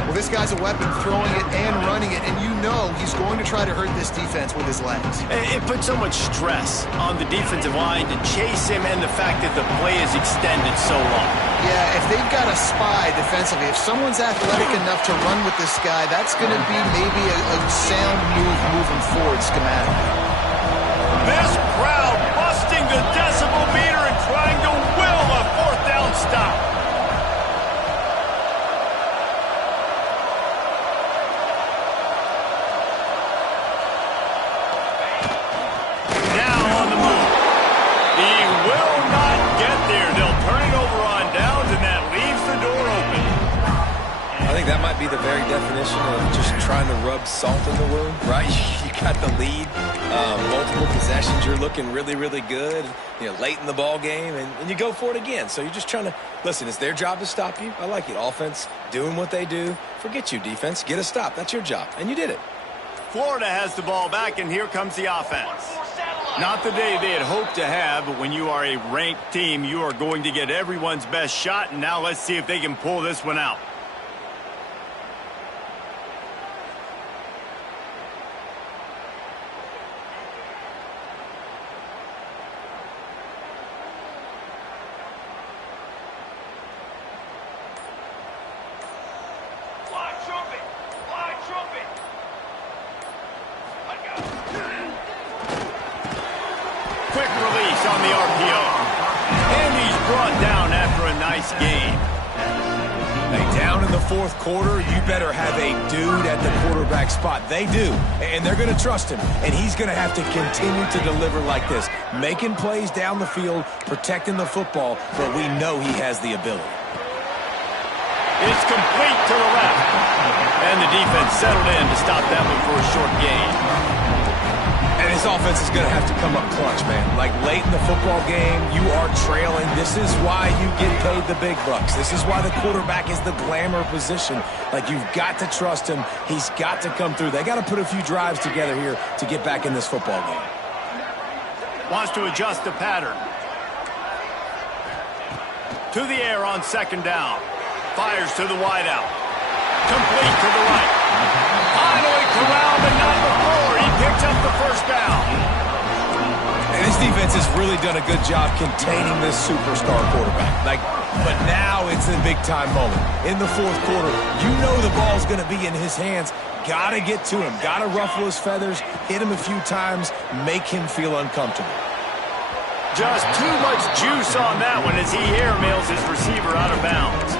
Well, this guy's a weapon, throwing it and running it, and you know he's going to try to hurt this defense with his legs. It puts so much stress on the defensive line to chase him, and the fact that the play is extended so long. Yeah, if they've got a spy defensively, if someone's athletic enough to run with this guy, that's going to be maybe a sound move moving forward schematically. This crowd busting the decibel meter and trying to will a fourth down stop. Now on the move. He will not get there. They'll turn it over on downs, and that leaves the door open. I think that might be the very definition of just trying to rub salt in the wound, right? You got the lead, multiple possessions, you're looking really, really good, late in the ball game, and you go for it again. So you're just trying to, listen, it's their job to stop you. I like it. Offense, doing what they do. Forget you, defense. Get a stop. That's your job, and you did it. Florida has the ball back, and here comes the offense. Not the day they had hoped to have, but when you are a ranked team, you are going to get everyone's best shot, and now let's see if they can pull this one out. Quick release on the RPO. And he's brought down after a nice game. Hey, down in the fourth quarter, you better have a dude at the quarterback spot. They do, and they're going to trust him, and he's going to have to continue to deliver like this, making plays down the field, protecting the football, but we know he has the ability. It's complete to the left. And the defense settled in to stop that one for a short gain. And his offense is going to have to come up clutch, man. Like late in the football game, you are trailing. This is why you get paid the big bucks. This is why the quarterback is the glamour position. Like, you've got to trust him. He's got to come through. They got to put a few drives together here to get back in this football game. Wants to adjust the pattern. To the air on second down. Fires to the wideout. Complete to the right. Finally corralled, but not before. He picks up the first down. And this defense has really done a good job containing this superstar quarterback. But now it's a big-time moment. In the fourth quarter, you know the ball's going to be in his hands. Got to get to him. Got to ruffle his feathers, hit him a few times, make him feel uncomfortable. Just too much juice on that one as he airmails his receiver out of bounds.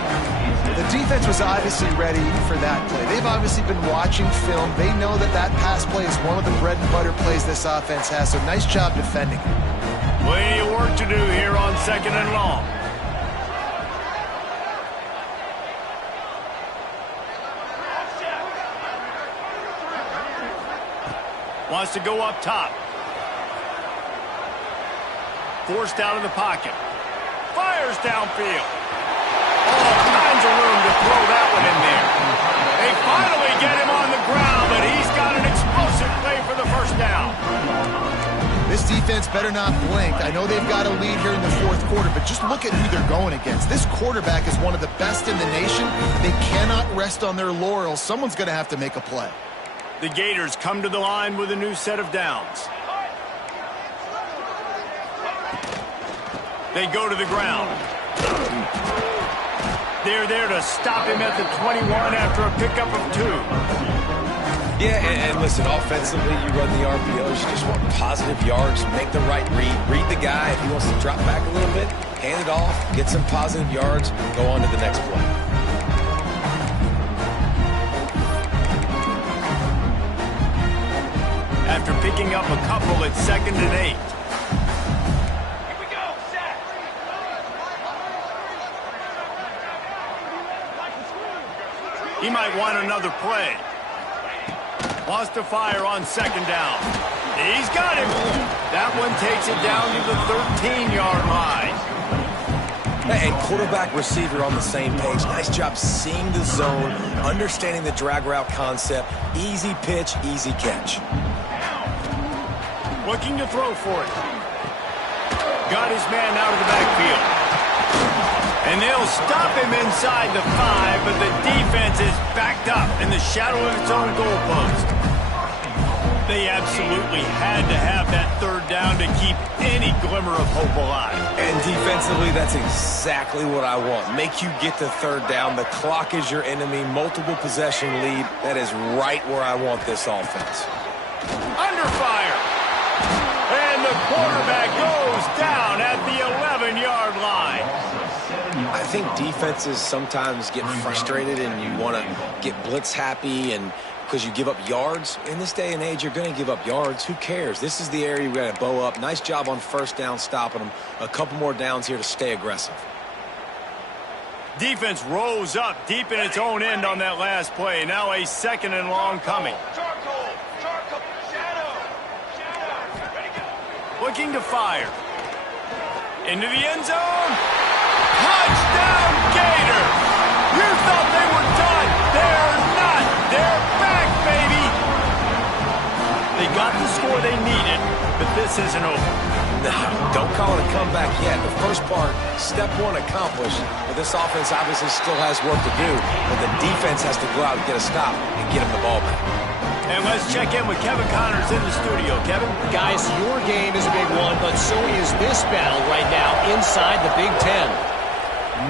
The defense was obviously ready for that play. They've obviously been watching film. They know that that pass play is one of the bread and butter plays this offense has, so nice job defending it. Plenty of work to do here on second and long. Wants to go up top. Forced out of the pocket. Fires downfield. All kinds of room to throw that one in there. They finally get him on the ground, but he's got an explosive play for the first down. This defense better not blink. I know they've got a lead here in the fourth quarter, but just look at who they're going against. This quarterback is one of the best in the nation. They cannot rest on their laurels. Someone's going to have to make a play. The Gators come to the line with a new set of downs. They go to the ground. They're there to stop him at the 21 after a pickup of 2. Yeah, and listen, offensively, you run the RPOs, you just want positive yards, make the right read the guy. If he wants to drop back a little bit, hand it off, get some positive yards, go on to the next play. After picking up a couple, it's 2nd and 8. He might want another play. Wants to fire on 2nd down. He's got him. That one takes it down to the 13-yard line. And quarterback, receiver on the same page. Nice job seeing the zone, understanding the drag route concept. Easy pitch, easy catch. Looking to throw for it. Got his man out of the backfield. And they'll stop him inside the 5, but the defense is backed up in the shadow of its own goalpost. They absolutely had to have that 3rd down to keep any glimmer of hope alive. And defensively, that's exactly what I want. Make you get the 3rd down. The clock is your enemy. Multiple possession lead. That is right where I want this offense. Under fire. And the quarterback goes down at the 11-yard line. I think defenses sometimes get frustrated and you want to get blitz happy and because you give up yards. In this day and age, you're going to give up yards. Who cares? This is the area we got to bow up. Nice job on 1st down stopping them. A couple more downs here to stay aggressive. Defense rose up deep in its own end on that last play. Now a 2nd and long coming. Looking to fire. Into the end zone. Touchdown, Gators! You thought they were done. They're not. They're back, baby. They got the score they needed, but this isn't over. No, don't call it a comeback yet. The first part, step 1 accomplished, but this offense obviously still has work to do, but the defense has to go out and get a stop and get him the ball back. And let's check in with Kevin Connors in the studio. Kevin? Guys, your game is a big one, but so is this battle right now inside the Big Ten.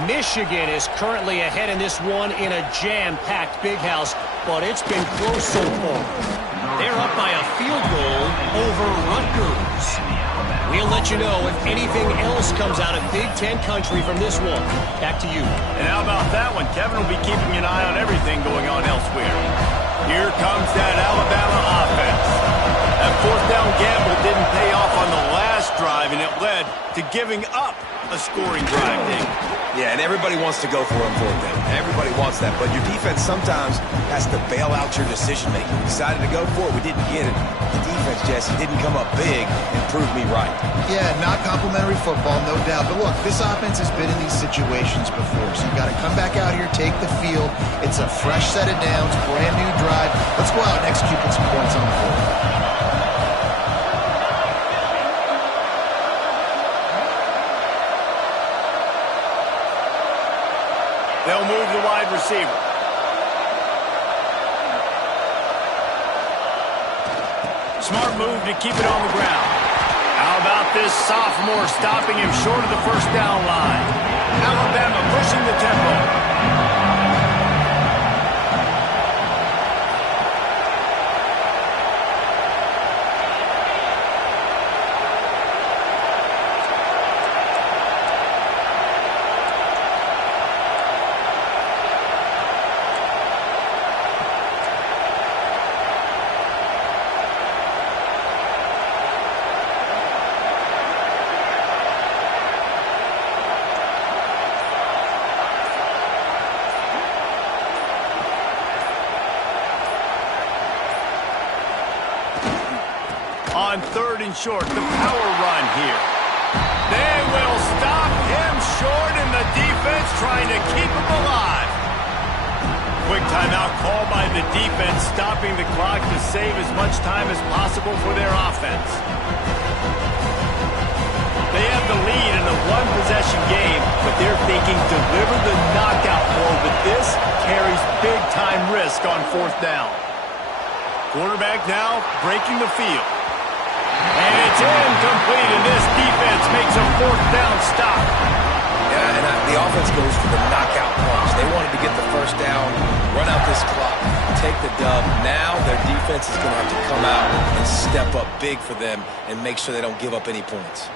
Michigan is currently ahead in this one in a jam-packed big house, but it's been close so far. They're up by a field goal over Rutgers. We'll let you know if anything else comes out of Big Ten country from this one. Back to you. And how about that one? Kevin will be keeping an eye on everything going on elsewhere. Here comes that Alabama offense. That 4th down gamble didn't pay off on the last drive, and it led to giving up a scoring drive, Dave. Yeah, and everybody wants to go for it on 4th down. Everybody wants that, but your defense sometimes has to bail out your decision-making. We decided to go for it. We didn't get it. The defense, Jesse, didn't come up big and prove me right. Yeah, not complimentary football, no doubt. But look, this offense has been in these situations before, so you got to come back out here, take the field. It's a fresh set of downs, brand new drive. Let's go out and execute with some points on the board. They'll move the wide receiver. Smart move to keep it on the ground. How about this sophomore stopping him short of the 1st down line? Alabama pushing the tempo. On 3rd and short, the power run here. They will stop him short, and the defense trying to keep him alive. Quick timeout call by the defense, stopping the clock to save as much time as possible for their offense. They have the lead in a 1-possession game, but they're thinking deliver the knockout blow, but this carries big-time risk on 4th down. Quarterback now breaking the field. And it's incomplete, and this defense makes a 4th down stop. Yeah, and the offense goes for the knockout punch. They wanted to get the 1st down, run out this clock, take the dub. Now their defense is going to have to come out and step up big for them and make sure they don't give up any points.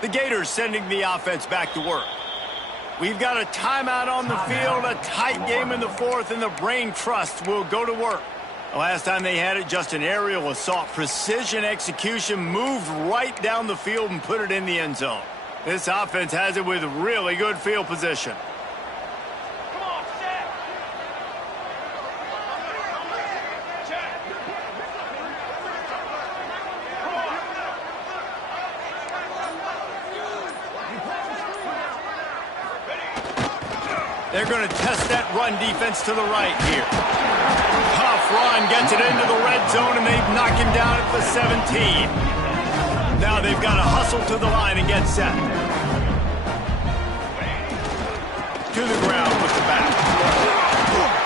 The Gators sending the offense back to work. We've got a timeout on the field, a tight game in the fourth, and the Brain Trust will go to work. The last time they had it, just an aerial assault. Precision execution, moved right down the field and put it in the end zone. This offense has it with really good field position. They're going to test that run defense to the right here. Tough run, gets it into the red zone, and they've knocked him down at the 17. Now they've got to hustle to the line and get set. To the ground with the back.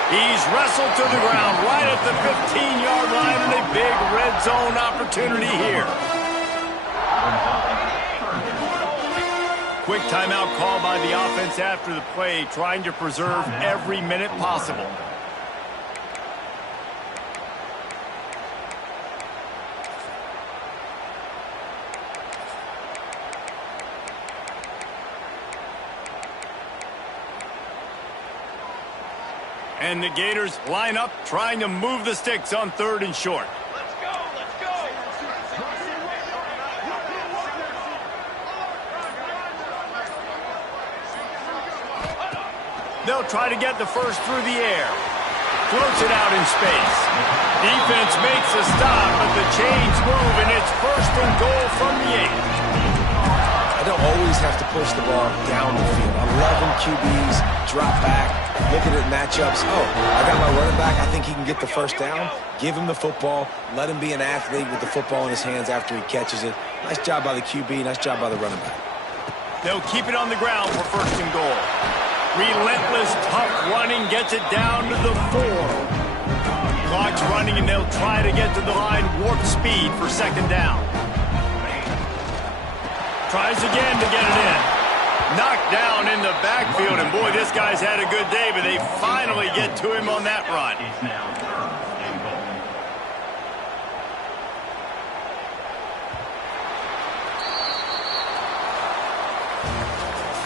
He's wrestled to the ground right at the 15-yard line, and a big red zone opportunity here. Quick timeout call by the offense after the play, trying to preserve every minute possible. And the Gators line up, trying to move the sticks on 3rd and short. They'll try to get the first through the air. Floats it out in space. Defense makes a stop, but the chains move, and it's 1st and goal from the 8. I don't always have to push the ball down the field. I love when QBs drop back, look at it matchups. Oh, I got my running back. I think he can get the first down. Give him the football. Let him be an athlete with the football in his hands after he catches it. Nice job by the QB. Nice job by the running back. They'll keep it on the ground for 1st and goal. Relentless, tough running, gets it down to the 4. Clock's running, and they'll try to get to the line, warp speed for 2nd down. Tries again to get it in. Knocked down in the backfield, and boy, this guy's had a good day, but they finally get to him on that run.